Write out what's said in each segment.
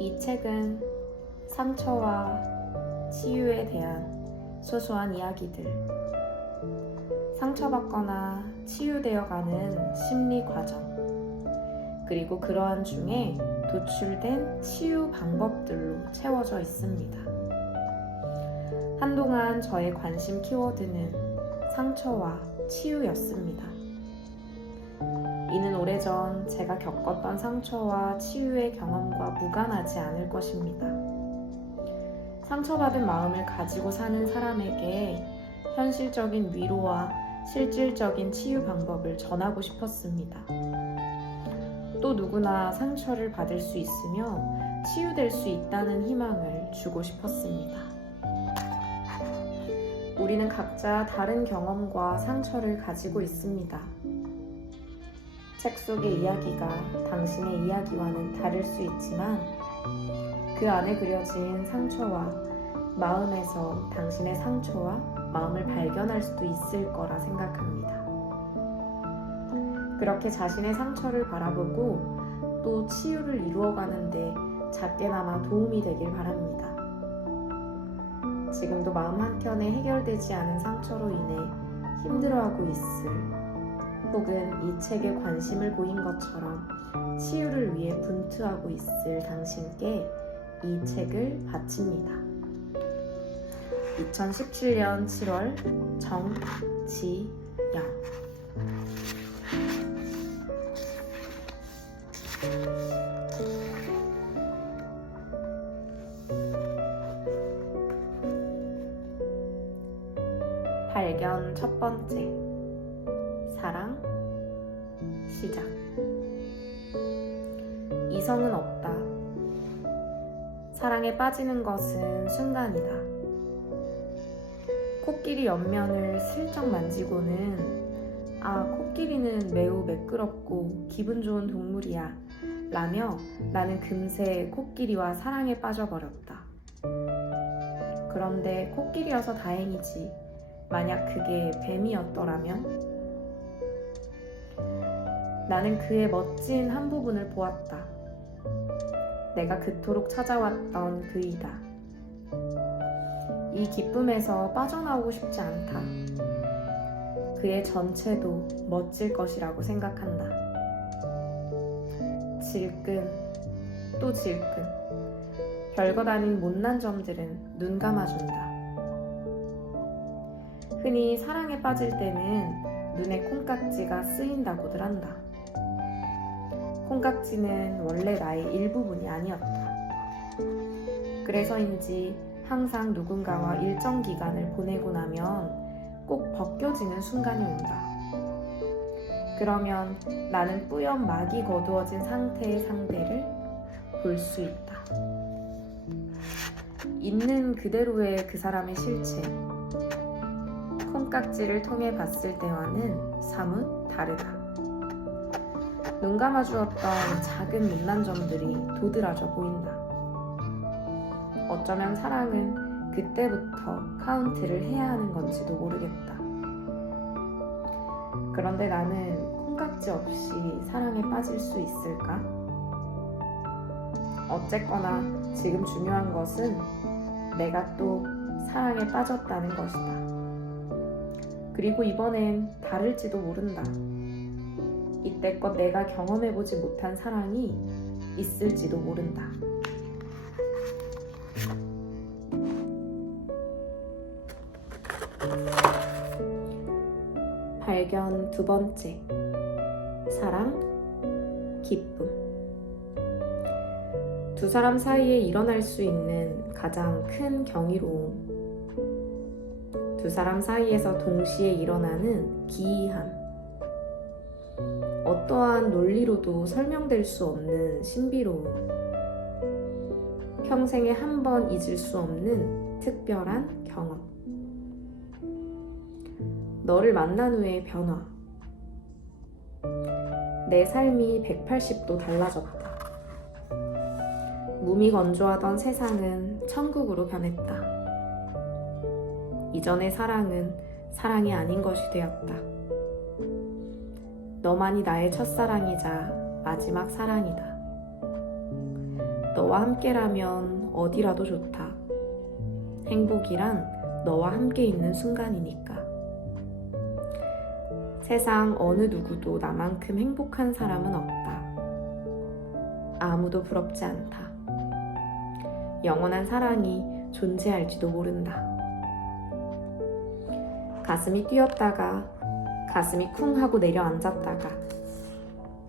이 책은 상처와 치유에 대한 소소한 이야기들, 상처받거나 치유되어가는 심리 과정, 그리고 그러한 중에 도출된 치유 방법들로 채워져 있습니다. 한동안 저의 관심 키워드는 상처와 치유였습니다. 이는 오래전 제가 겪었던 상처와 치유의 경험과 무관하지 않을 것입니다. 상처받은 마음을 가지고 사는 사람에게 현실적인 위로와 실질적인 치유 방법을 전하고 싶었습니다. 또 누구나 상처를 받을 수 있으며 치유될 수 있다는 희망을 주고 싶었습니다. 우리는 각자 다른 경험과 상처를 가지고 있습니다. 책 속의 이야기가 당신의 이야기와는 다를 수 있지만 그 안에 그려진 상처와 마음에서 당신의 상처와 마음을 발견할 수도 있을 거라 생각합니다. 그렇게 자신의 상처를 바라보고 또 치유를 이루어가는데 작게나마 도움이 되길 바랍니다. 지금도 마음 한켠에 해결되지 않은 상처로 인해 힘들어하고 있을, 혹은 이 책에 관심을 보인 것처럼 치유를 위해 분투하고 있을 당신께 이 책을 바칩니다. 2017년 7월 정지영. 발견 첫 번째. 사랑 시작. 이성은 없다. 사랑에 빠지는 것은 순간이다. 코끼리 옆면을 슬쩍 만지고는 코끼리는 매우 매끄럽고 기분 좋은 동물이야 라며 나는 금세 코끼리와 사랑에 빠져버렸다. 그런데 코끼리여서 다행이지. 만약 그게 뱀이었더라면? 나는 그의 멋진 한 부분을 보았다. 내가 그토록 찾아왔던 그이다. 이 기쁨에서 빠져나오고 싶지 않다. 그의 전체도 멋질 것이라고 생각한다. 질끈, 또 질끈. 별것 아닌 못난 점들은 눈 감아준다. 흔히 사랑에 빠질 때는 눈에 콩깍지가 쓰인다고들 한다. 콩깍지는 원래 나의 일부분이 아니었다. 그래서인지 항상 누군가와 일정 기간을 보내고 나면 꼭 벗겨지는 순간이 온다. 그러면 나는 뿌연 막이 거두어진 상태의 상대를 볼 수 있다. 있는 그대로의 그 사람의 실체. 콩깍지를 통해 봤을 때와는 사뭇 다르다. 눈 감아주었던 작은 못난 점들이 도드라져 보인다. 어쩌면 사랑은 그때부터 카운트를 해야 하는 건지도 모르겠다. 그런데 나는 콩깍지 없이 사랑에 빠질 수 있을까? 어쨌거나 지금 중요한 것은 내가 또 사랑에 빠졌다는 것이다. 그리고 이번엔 다를지도 모른다. 이때껏 내가 경험해보지 못한 사랑이 있을지도 모른다. 발견 두 번째. 사랑, 기쁨. 두 사람 사이에 일어날 수 있는 가장 큰 경이로움. 두 사람 사이에서 동시에 일어나는 기이함. 어떠한 논리로도 설명될 수 없는 신비로움. 평생에 한 번 잊을 수 없는 특별한 경험. 너를 만난 후의 변화. 내 삶이 180도 달라졌다. 무미건조하던 세상은 천국으로 변했다. 이전의 사랑은 사랑이 아닌 것이 되었다. 너만이 나의 첫사랑이자 마지막 사랑이다. 너와 함께라면 어디라도 좋다. 행복이란 너와 함께 있는 순간이니까. 세상 어느 누구도 나만큼 행복한 사람은 없다. 아무도 부럽지 않다. 영원한 사랑이 존재할지도 모른다. 가슴이 뛰었다가 가슴이 쿵 하고 내려앉았다가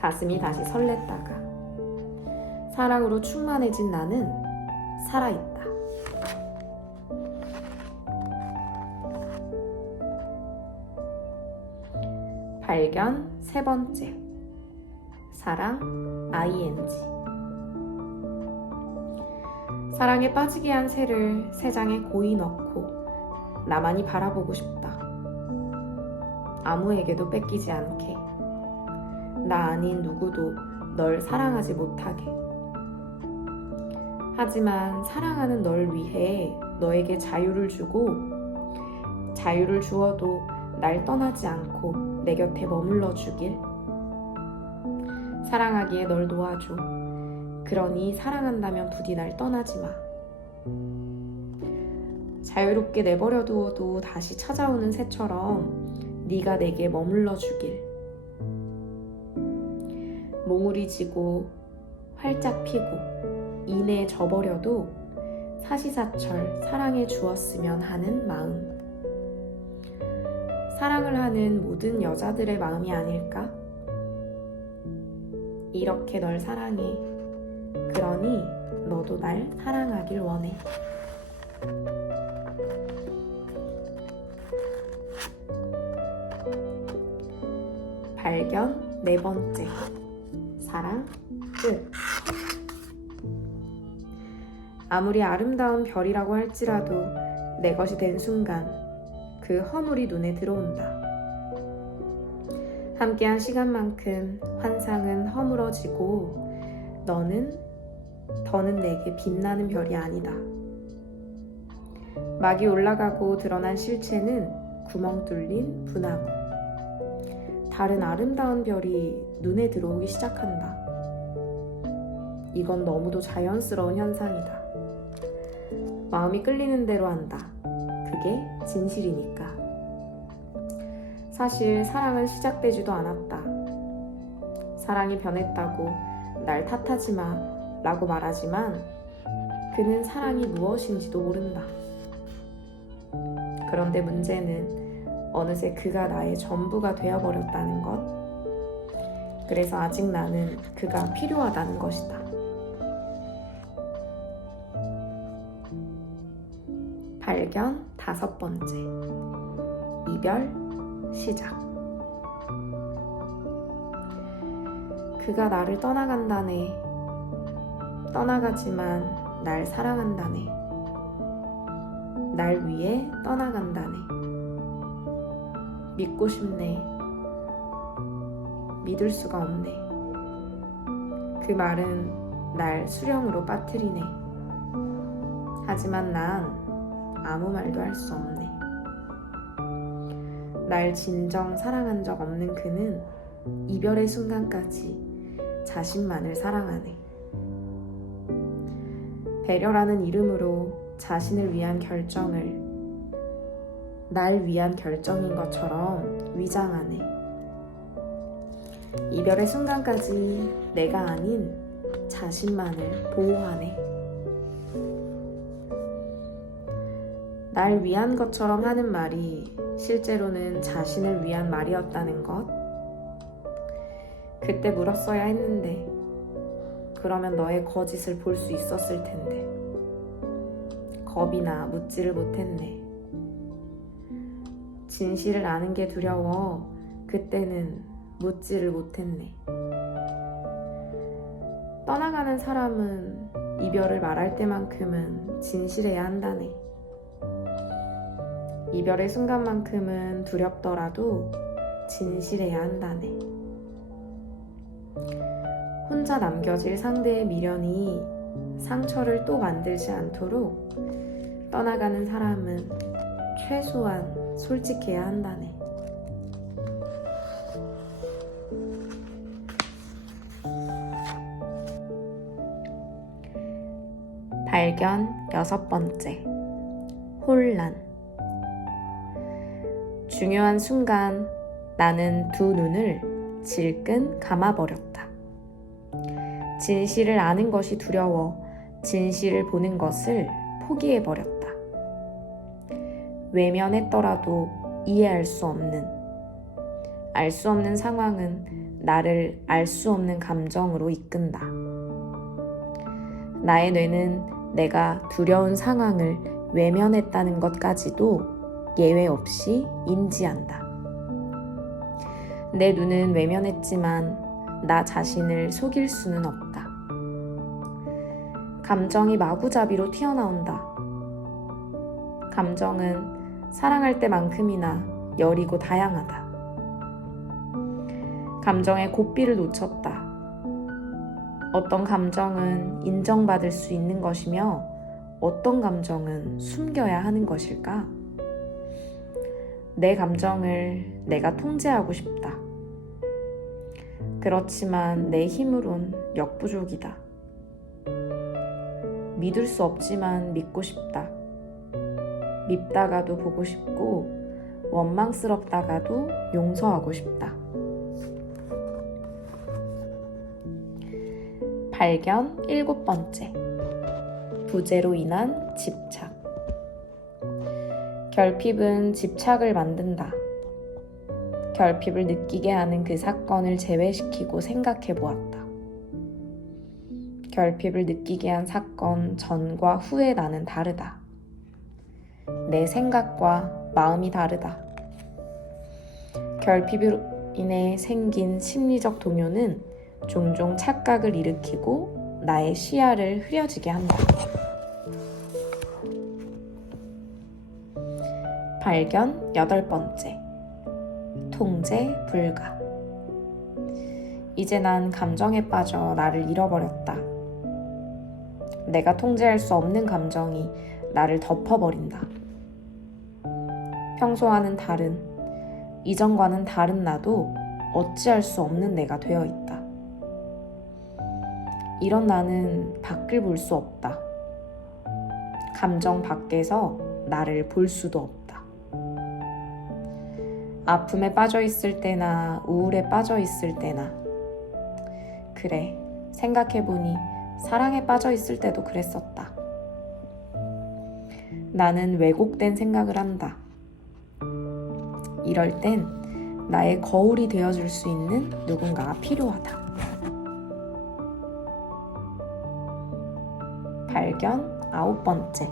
가슴이 다시 설렜다가 사랑으로 충만해진 나는 살아있다. 발견 세 번째. 사랑 ing. 사랑에 빠지게 한 새를 새장에 고이 넣고 나만이 바라보고 싶다. 아무에게도 뺏기지 않게. 나 아닌 누구도 널 사랑하지 못하게. 하지만 사랑하는 널 위해 너에게 자유를 주고 자유를 주어도 날 떠나지 않고 내 곁에 머물러 주길. 사랑하기에 널 도와줘. 그러니 사랑한다면 부디 날 떠나지 마. 자유롭게 내버려 두어도 다시 찾아오는 새처럼 네가 내게 머물러 주길. 몽울이 지고 활짝 피고 이내에 져버려도 사시사철 사랑해 주었으면 하는 마음. 사랑을 하는 모든 여자들의 마음이 아닐까? 이렇게 널 사랑해. 그러니 너도 날 사랑하길 원해. 발견 네 번째. 사랑 끝. 아무리 아름다운 별이라고 할지라도 내 것이 된 순간 그 허물이 눈에 들어온다. 함께한 시간만큼 환상은 허물어지고 더는 내게 빛나는 별이 아니다. 막이 올라가고 드러난 실체는 구멍 뚫린 분화구. 다른 아름다운 별이 눈에 들어오기 시작한다. 이건 너무도 자연스러운 현상이다. 마음이 끌리는 대로 한다. 그게 진실이니까. 사실 사랑은 시작되지도 않았다. 사랑이 변했다고 날 탓하지 마 라고 말하지만 그는 사랑이 무엇인지도 모른다. 그런데 문제는 어느새 그가 나의 전부가 되어버렸다는 것. 그래서 아직 나는 그가 필요하다는 것이다. 발견 다섯 번째. 이별 시작. 그가 나를 떠나간다네. 떠나가지만 날 사랑한다네. 날 위해 떠나간다네. 믿고 싶네. 믿을 수가 없네. 그 말은 날 수령으로 빠뜨리네. 하지만 난 아무 말도 할 수 없네. 날 진정 사랑한 적 없는 그는 이별의 순간까지 자신만을 사랑하네. 배려라는 이름으로 자신을 위한 결정을 날 위한 결정인 것처럼 위장하네. 이별의 순간까지 내가 아닌 자신만을 보호하네. 날 위한 것처럼 하는 말이 실제로는 자신을 위한 말이었다는 것. 그때 물었어야 했는데 그러면 너의 거짓을 볼 수 있었을 텐데. 겁이 나 묻지를 못했네. 진실을 아는 게 두려워 그때는 묻지를 못했네. 떠나가는 사람은 이별을 말할 때만큼은 진실해야 한다네. 이별의 순간만큼은 두렵더라도 진실해야 한다네. 혼자 남겨질 상대의 미련이 상처를 또 만들지 않도록 떠나가는 사람은 최소한 솔직해야 한다네. 발견 6번째. 혼란. 중요한 순간 나는 두 눈을 질끈 감아버렸다. 진실을 아는 것이 두려워 진실을 보는 것을 포기해버렸다. 외면했더라도 이해할 수 없는, 알 수 없는 상황은 나를 알 수 없는 감정으로 이끈다. 나의 뇌는 내가 두려운 상황을 외면했다는 것까지도 예외 없이 인지한다. 내 눈은 외면했지만 나 자신을 속일 수는 없다. 감정이 마구잡이로 튀어나온다. 감정은 사랑할 때만큼이나 여리고 다양하다. 감정의 고삐를 놓쳤다. 어떤 감정은 인정받을 수 있는 것이며 어떤 감정은 숨겨야 하는 것일까? 내 감정을 내가 통제하고 싶다. 그렇지만 내 힘으론 역부족이다. 믿을 수 없지만 믿고 싶다. 밉다가도 보고 싶고 원망스럽다가도 용서하고 싶다. 발견 7번째. 부재로 인한 집착. 결핍은 집착을 만든다. 결핍을 느끼게 하는 그 사건을 제외시키고 생각해 보았다. 결핍을 느끼게 한 사건 전과 후의 나는 다르다. 내 생각과 마음이 다르다. 결핍으로 인해 생긴 심리적 동요는 종종 착각을 일으키고 나의 시야를 흐려지게 한다. 발견 8번째. 통제 불가. 이제 난 감정에 빠져 나를 잃어버렸다. 내가 통제할 수 없는 감정이 나를 덮어버린다. 평소와는 다른, 이전과는 다른 나도 어찌할 수 없는 내가 되어 있다. 이런 나는 밖을 볼 수 없다. 감정 밖에서 나를 볼 수도 없다. 아픔에 빠져 있을 때나 우울에 빠져 있을 때나, 그래, 생각해보니 사랑에 빠져 있을 때도 그랬었다. 나는 왜곡된 생각을 한다. 이럴 땐 나의 거울이 되어줄 수 있는 누군가가 필요하다. 발견 9번째.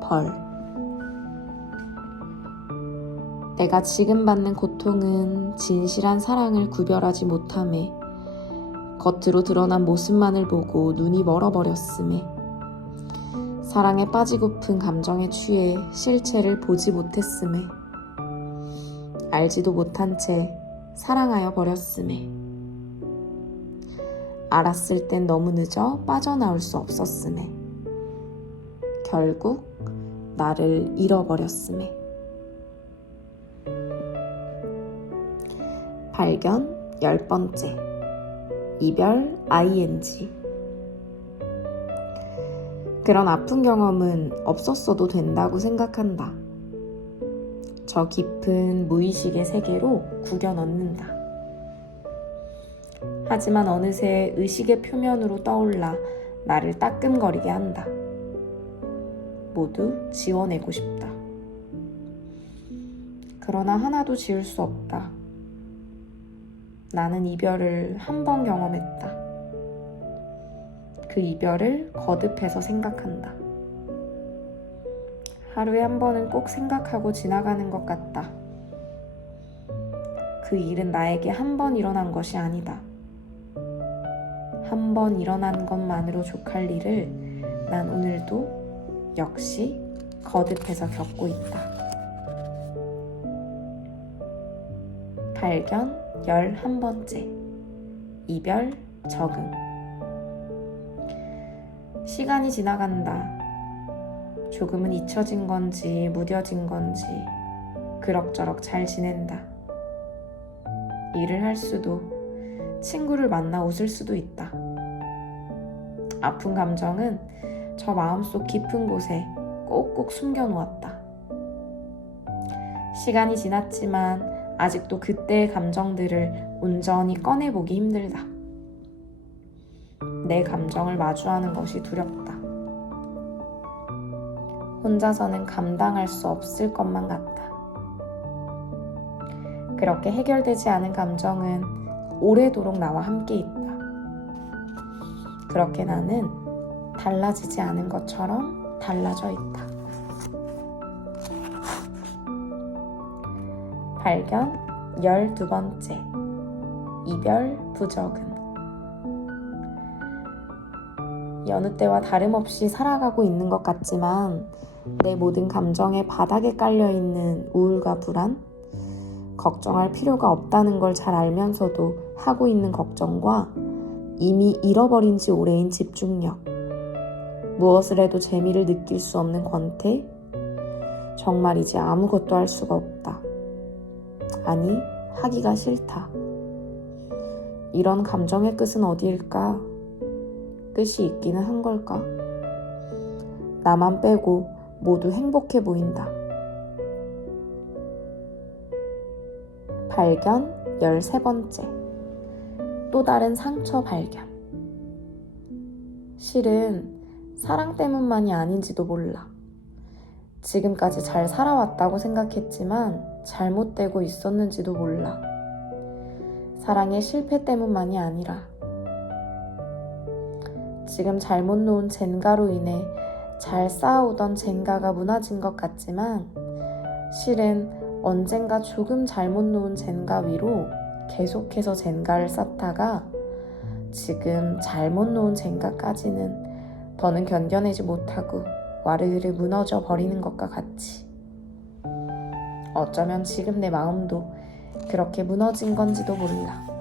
벌. 내가 지금 받는 고통은 진실한 사랑을 구별하지 못함에, 겉으로 드러난 모습만을 보고 눈이 멀어버렸음에, 사랑에 빠지고픈 감정에 취해 실체를 보지 못했음에, 알지도 못한 채 사랑하여 버렸음에, 알았을 땐 너무 늦어 빠져나올 수 없었음에, 결국 나를 잃어버렸음에. 발견 10번째. 이별 ing. 그런 아픈 경험은 없었어도 된다고 생각한다. 저 깊은 무의식의 세계로 구겨 넣는다. 하지만 어느새 의식의 표면으로 떠올라 나를 따끔거리게 한다. 모두 지워내고 싶다. 그러나 하나도 지울 수 없다. 나는 이별을 한 번 경험했다. 그 이별을 거듭해서 생각한다. 하루에 한 번은 꼭 생각하고 지나가는 것 같다. 그 일은 나에게 한 번 일어난 것이 아니다. 한 번 일어난 것만으로 족할 일을 난 오늘도 역시 거듭해서 겪고 있다. 발견 11번째. 이별 적응. 시간이 지나간다. 조금은 잊혀진 건지 무뎌진 건지 그럭저럭 잘 지낸다. 일을 할 수도, 친구를 만나 웃을 수도 있다. 아픈 감정은 저 마음속 깊은 곳에 꼭꼭 숨겨놓았다. 시간이 지났지만 아직도 그때의 감정들을 온전히 꺼내보기 힘들다. 내 감정을 마주하는 것이 두렵다. 혼자서는 감당할 수 없을 것만 같다. 그렇게 해결되지 않은 감정은 오래도록 나와 함께 있다. 그렇게 나는 달라지지 않은 것처럼 달라져 있다. 발견 12번째. 이별 부적응. 여느 때와 다름없이 살아가고 있는 것 같지만 내 모든 감정에 바닥에 깔려있는 우울과 불안, 걱정할 필요가 없다는 걸 잘 알면서도 하고 있는 걱정과 이미 잃어버린 지 오래인 집중력, 무엇을 해도 재미를 느낄 수 없는 권태, 정말 이제 아무것도 할 수가 없다. 아니, 하기가 싫다. 이런 감정의 끝은 어디일까? 끝이 있기는 한 걸까? 나만 빼고 모두 행복해 보인다. 발견 13번째. 또 다른 상처 발견. 실은 사랑 때문만이 아닌지도 몰라. 지금까지 잘 살아왔다고 생각했지만 잘못되고 있었는지도 몰라. 사랑의 실패 때문만이 아니라 지금 잘못 놓은 젠가로 인해 잘 쌓아오던 젠가가 무너진 것 같지만 실은 언젠가 조금 잘못 놓은 젠가 위로 계속해서 젠가를 쌓다가 지금 잘못 놓은 젠가까지는 더는 견뎌내지 못하고 와르르 무너져 버리는 것과 같이 어쩌면 지금 내 마음도 그렇게 무너진 건지도 몰라.